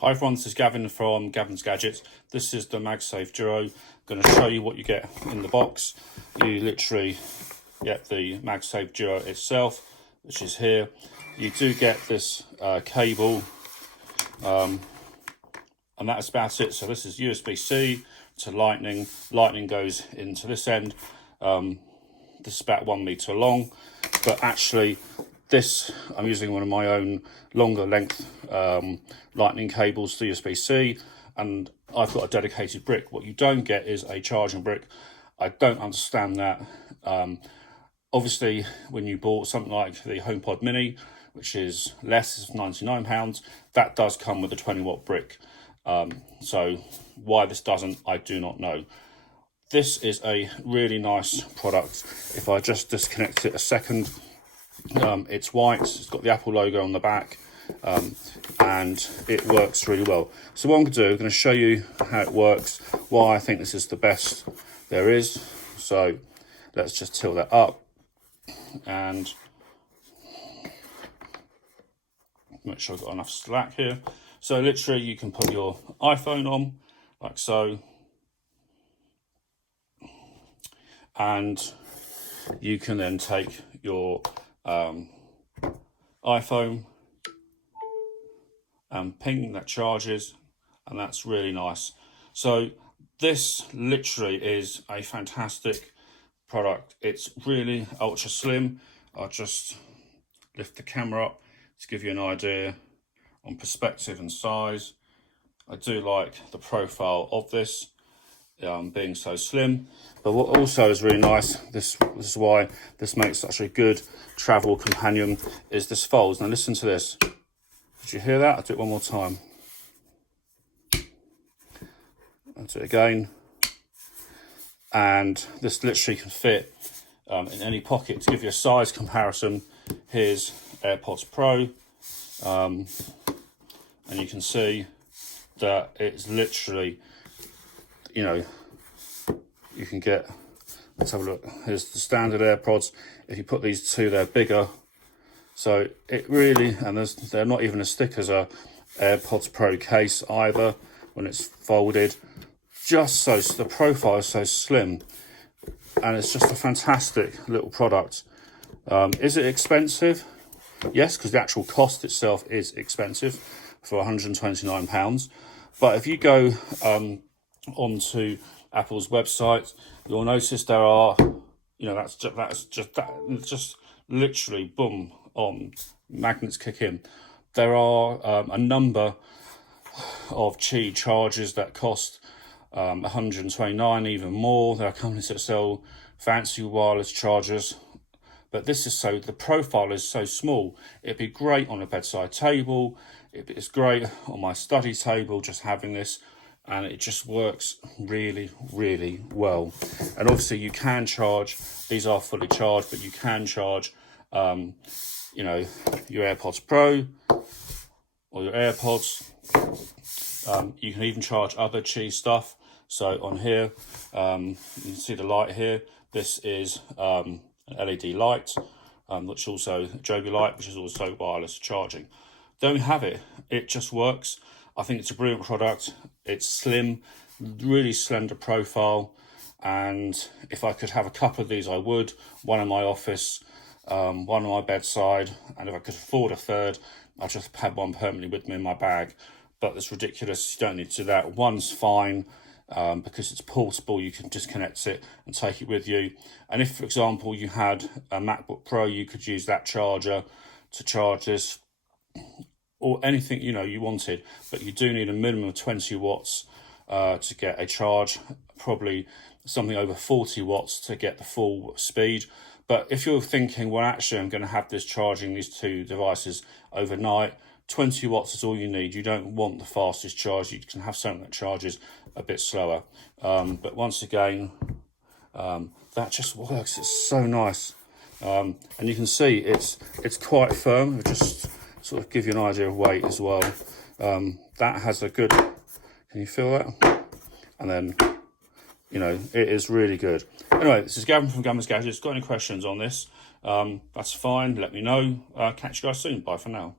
Hi everyone, this is Gavin from Gavin's Gadgets. This is the MagSafe Duo. I'm going to show you what you get in the box. You literally get the MagSafe Duo itself, which is here. You do get this cable, and that's about it. So this is USB-C to Lightning. Lightning goes into this end. This is about 1 meter long, but actually this, I'm using one of my own longer length lightning cables to USB-C, and I've got a dedicated brick. What you don't get is a charging brick. I don't understand that. Obviously, when you bought something like the HomePod Mini, which is less, it's £99, that does come with a 20-watt brick. So why this doesn't, I do not know. This is a really nice product. If I just disconnect it a second, it's white, it's got the Apple logo on the back, and it works really well. So what I'm going to do, I'm going to show you how it works, why I think this is the best there is. So let's just tilt that up and make sure I've got enough slack here. So literally you can put your iPhone on like so, and you can then take your iPhone and ping that charges, and that's really nice. So this literally is a fantastic product. It's really ultra slim. I'll just lift the camera up to give you an idea on perspective and size. I do like the profile of this, being so slim. But what also is really nice, this is why this makes such a good travel companion, is this folds. Now listen to this. Did you hear that? I'll do it one more time. I'll do it again. And this literally can fit in any pocket. To give you a size comparison, here's AirPods Pro. And you can see that it's literally, you know, you can get, let's have a look. Here's the standard AirPods. If you put these two, they're bigger. So it really, and they're not even as thick as a AirPods Pro case either when it's folded. Just so, the profile is so slim, and it's just a fantastic little product. Is it expensive? Yes, because the actual cost itself is expensive for £129. But if you go onto Apple's website, you'll notice there are, you know, that's just literally boom on, magnets kick in. There are a number of Qi chargers that cost £129, even more. There are companies that sell fancy wireless chargers, but this is so, the profile is so small. It'd be great on a bedside table. It's great on my study table, just having this, and it just works really, really well. And obviously you can charge, these are fully charged, but you can charge, you know, your AirPods Pro or your AirPods. You can even charge other Qi stuff. So on here, you can see the light here. This is an LED light, which also Joby light, which is also wireless charging. There we have it. It just works. I think it's a brilliant product. It's slim, really slender profile, and if I could have a couple of these, I would. One in my office, one on my bedside, and if I could afford a third, I'd just have one permanently with me in my bag. But it's ridiculous. You don't need to do that. One's fine. Because it's portable, you can disconnect it and take it with you. And if, for example, you had a MacBook Pro, you could use that charger to charge this, or anything, you know, you wanted. But you do need a minimum of 20 watts to get a charge, probably something over 40 watts to get the full speed. But if you're thinking, well, actually, I'm going to have this charging these two devices overnight, 20 watts is all you need. You don't want the fastest charge. You can have something that charges a bit slower. But once again, that just works. It's so nice. And you can see it's quite firm. It'll just sort of give you an idea of weight as well. That has a good, can you feel that? And then, you know, it is really good. Anyway, this is Gavin from Gavin's Gadgets. Got any questions on this? That's fine. Let me know. Catch you guys soon. Bye for now.